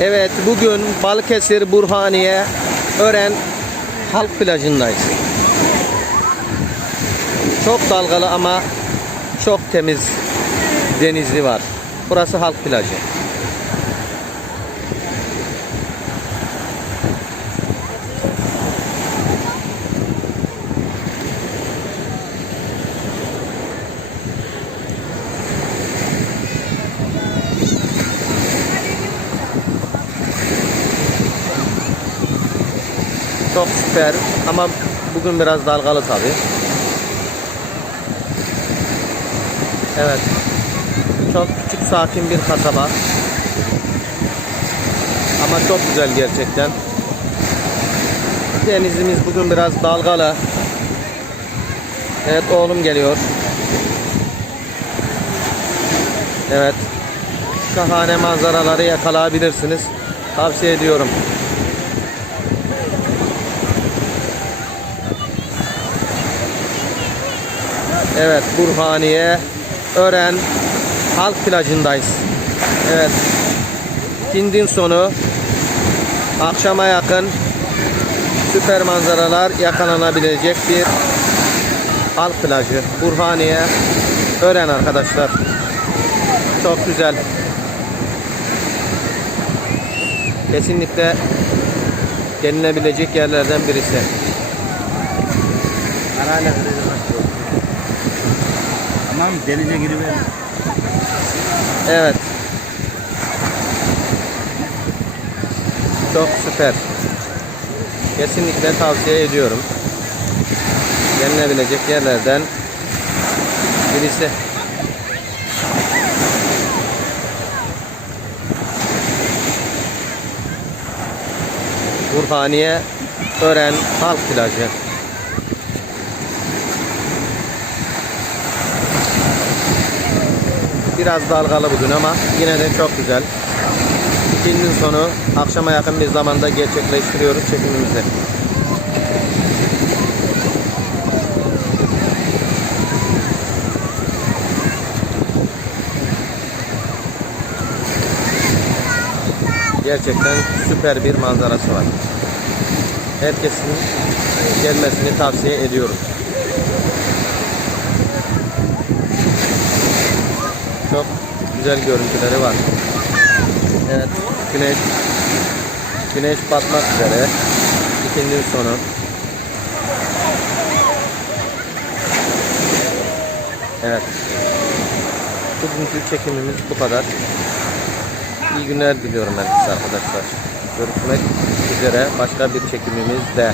Evet bugün Balıkesir Burhaniye Ören Halk Plajı'ndayız. Çok dalgalı ama çok temiz denizli var. Burası Halk Plajı. Çok süper ama bugün biraz dalgalı tabi. Evet. Çok küçük sakin bir kasaba. Ama çok güzel gerçekten. Denizimiz bugün biraz dalgalı. Evet oğlum geliyor. Evet. Şahane manzaraları yakalayabilirsiniz. Tavsiye ediyorum. Evet Burhaniye Ören Halk plajındayız. Evet. Hindin sonu akşama yakın süper manzaralar yakalanabilecek bir halk plajı. Burhaniye Ören arkadaşlar. Çok güzel. Kesinlikle gelinebilecek yerlerden birisi. Kartı. Tamam denize giriver. Evet. Çok süper. Kesinlikle tavsiye ediyorum. Gelinebilecek yerlerden birisi. Burhaniye Ören Halk Plajı. Biraz dalgalı bugün ama yine de çok güzel. İkinin sonu akşama yakın bir zamanda gerçekleştiriyoruz çekimimizi. Gerçekten süper bir manzarası var. Herkesin gelmesini tavsiye ediyorum. Çok güzel görüntüleri var. Evet, güneş güneş batmak üzere. İkindinin sonu. Evet. Bugünkü çekimimiz bu kadar. İyi günler diliyorum herkese arkadaşlar. Görüşmek üzere başka bir çekimimizde.